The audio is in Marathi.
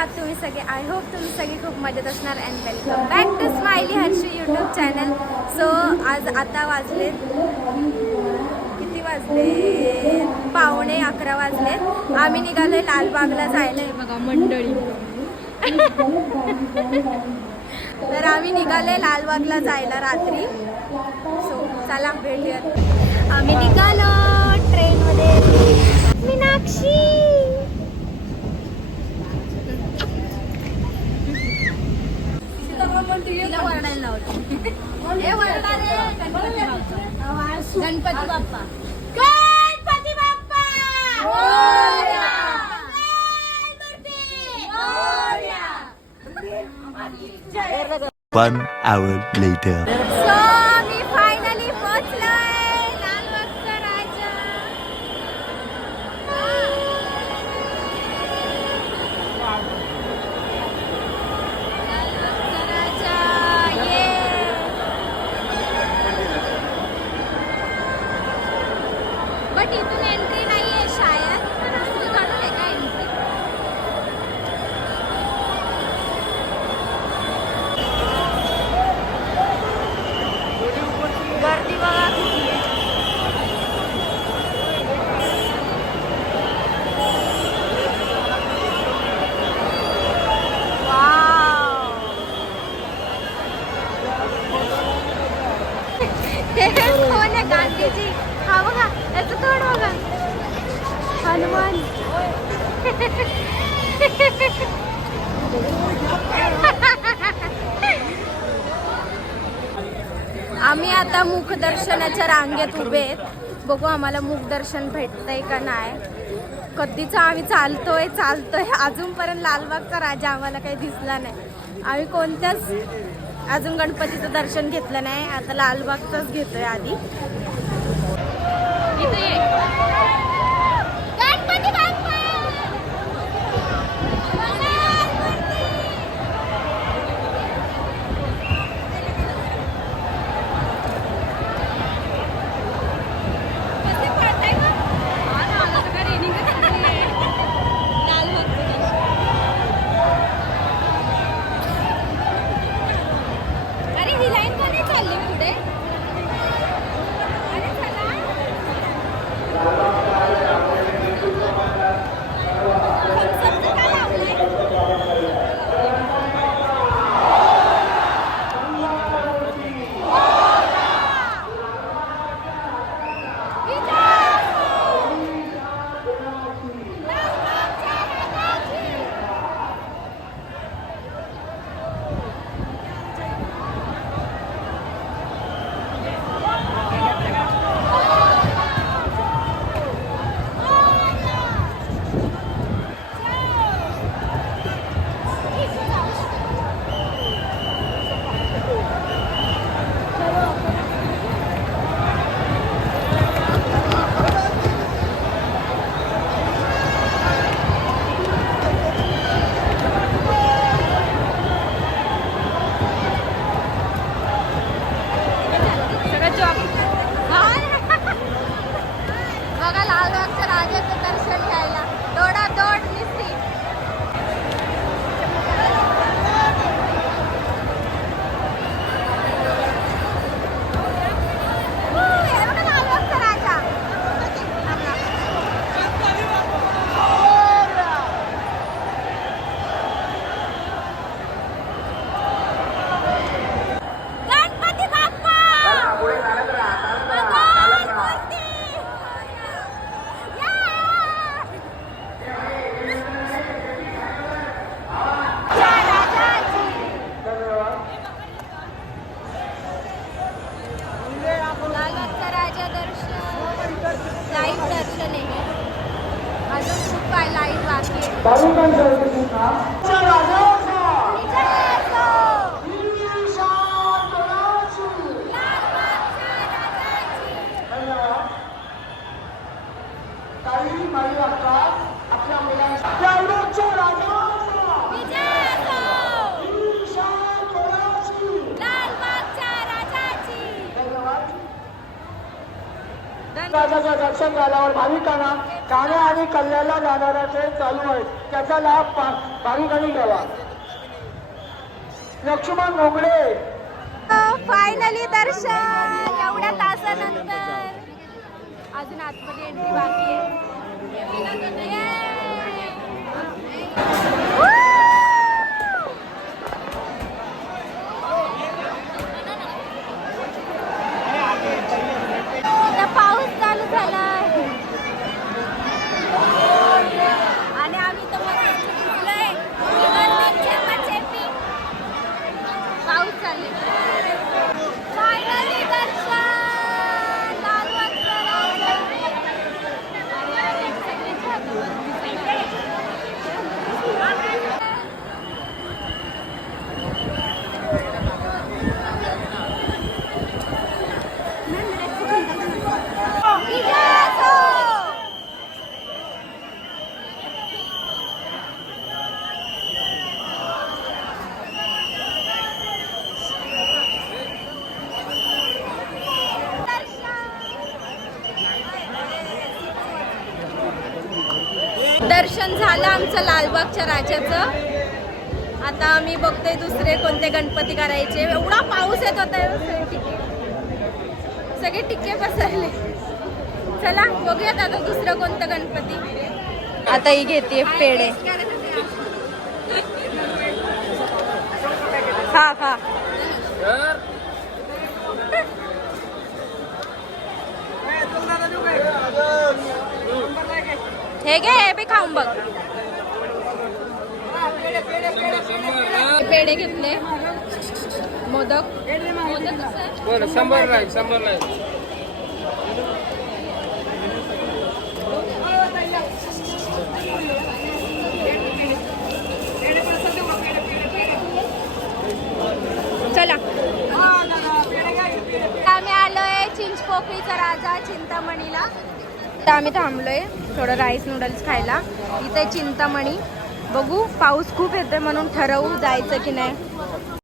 आहात तुम्ही सगळे? आय होप तुम्ही सगळे खूप मजेत असणार. And welcome back to smiley Harshu YouTube channel. So आज आता वाजलेत किती वाजले? 11:45 वाजलेत. आम्ही निघालोय लालबागला जायला. आहे बघा मंडळी. तर आम्ही निघालोय लालबागला जायला रात्री. सो चला भेटूयात. आम्ही निघालो ट्रेनमध्ये. मीनाक्षी तिला वरडायला लावतो. हे वरडा रे Ganpati Bappa. Ganpati Bappa. Ganpati Bappa Morya. One hour later. So मी फायनली पोहोचलोय लालबागचा राजा. लालबागचा राजा ये. बट इथून एंट्री नाहीये शायद. रस्ते काढून आहे का एंट्री? गर्दी बघा किती आहे. वाव. कोण आहे? गांधीजी. हा बघा याचं तोंड बघा. हनुमान. आम्ही आता मुखदर्शनाच्या रांगेत उभे आहेत. बघू आम्हाला मुखदर्शन भेटतंय का नाही. कधीच आम्ही चालतोय अजूनपर्यंत लालबागचा राजा आम्हाला काही दिसला नाही. आम्ही कोणत्याच अजून गणपतीचं दर्शन घेतलं नाही. आता लालबागचंच घेतोय आधी. गणपती बाप्पा. अरे ही लाईन का नाही चालली पुढे? अरे चला. थम्सअपचं काय लावलंय? बघा लालबागच्या राजाचं दर्शन घ्यायला दोडादोड निसती. हे बघा लालबागचा राजा. गणपती बाप्पा. भगवान मूर्ती. लालबागचा राजा दर्शन लाईव्ह दर्शन आहे. अजून खूप काय लाईव्ह बाकी लालबागच्या राजाची. राजाच्या दर्शन झाल्यावर भाविकांना ठाणे आणि कल्याणला जाणाऱ्या ट्रेन चालू आहेत त्याचा लाभ भाविकांनी घ्यावा. लक्ष्मण मोगडे फायनली दर्शन एवढ्या तासानंतर. अजून आतमध्ये एंट्री बाकी आहे. आता पाऊस चालू झाला आणि आम्ही तर पाऊस चालू. फायनली दर्शन दर्शन झालं आमचं लालबागच्या राजाचं. आता आम्ही बघतोय दुसरे कोणते गणपती करायचे. एवढा पाऊस येत होता सगळे टिक्के पसरले. चला बघूयात आता दुसरं कोणतं गणपती. आता ही घेते पेढे. खा खा. हे घे हे बी खाऊन बघ. पेढे घेतले. मोदक शंभर नाही. चला आम्ही आलोय चिंचपोकळीचा राजा चिंतामणीला. तर आम्ही थांबलोय थोडं राईस नूडल्स खायला. इथे चिंतामणी. बघू पाऊस खूप येतोय म्हणून ठरवू जायचं की नाही.